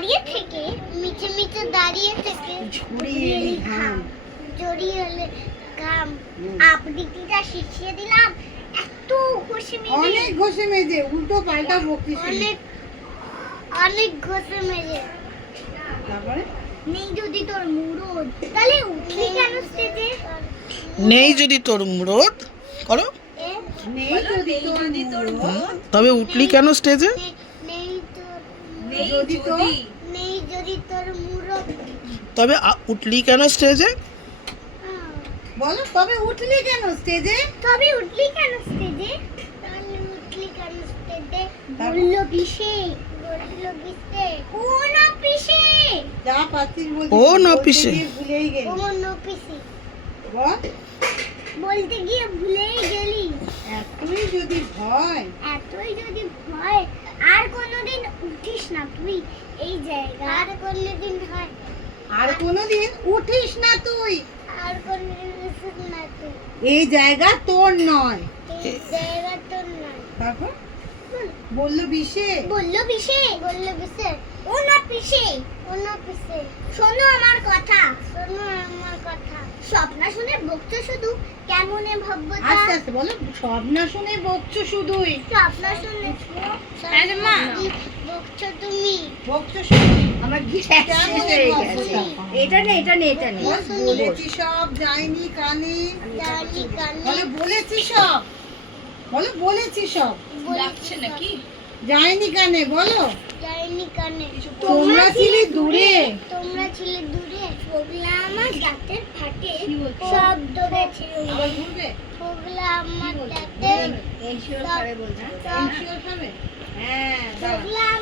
দাঁড়িয়ে থেকে মিছে মিছে দাঁড়িয়ে থেকে ঝরিয়ে এলি ঘাম। জড়িয়ে হলে ঘাম আবৃত্তিটা শিখিয়ে দিলাম এত ঘষে মেজে অনেক ঘষে মেজে উল্টো পাল্টা বকতিস। অনেক অনেক ঘষে মেজে তারপরে নেই যদি তোর মুরদ তাহলে উঠলি কেন স্টেজে নেই যদি তোর মুরদ করো, নেই যদি তোর তবে উঠলি কেন স্টেজে? নেই তোর যদি তোর নেই যদি তোর মুরদ তবে উঠলি কেন স্টেজে? বলো তবে উঠলি কেন স্টেজে? তবে উঠলি কেন স্টেজে তাহলে উঠলি কেন স্টেজে বললো পিসে কোন পিসে যা পাচ্ছিস বলতে ও না পিসে। ভুলেই গেলি। কোন পিসে বল বলতে গিয়ে ভুলেই গেলি এতই যদি ভয় এতই যদি ভয় আর কোনোদিন উঠিস না তুই এই জায়গা আর কোনোদিন হয় আর কোনোদিন উঠিস না তুই, আর কোনোদিন উঠিস না তুই এই জায়গা তোর নয়। এই জায়গা তোর নয় তারপর বললো বিশে বললো পিসে ও না পিসে শোনো আমার কথা স্বপ্ন শুনে বকছো শুধু কেমনে ভব্যতা আস্তে আস্তে বলো। সব না শুনে বকছো শুধুই, স্বপ্ন শুনে আরে মা। বকছো তুমি বকছো শুধুই। আমার গ্যাস কেমন শেষ হয়ে গেছে। ভব্যতা? এটা নে এটা নে এটা নে বল, বলেছি সব যায়নি কানে। জানি কানে বলো বলেছি সব, বলো বলেছি সব ডাকছে নাকি যায়নি কানে। বলো যাইনি কানে তোমরা ছিলে দূরে। তোমরা ছিলে দূরে ফোগলা আমার দাঁতের ফাটে শব্দ গেছে আবার ঘুরবে। ফোগলা আমার দাঁতের এই শিওর খাবে বলছে শিওর খাবে? হ্যাঁ দাঁড়া। ফোগলা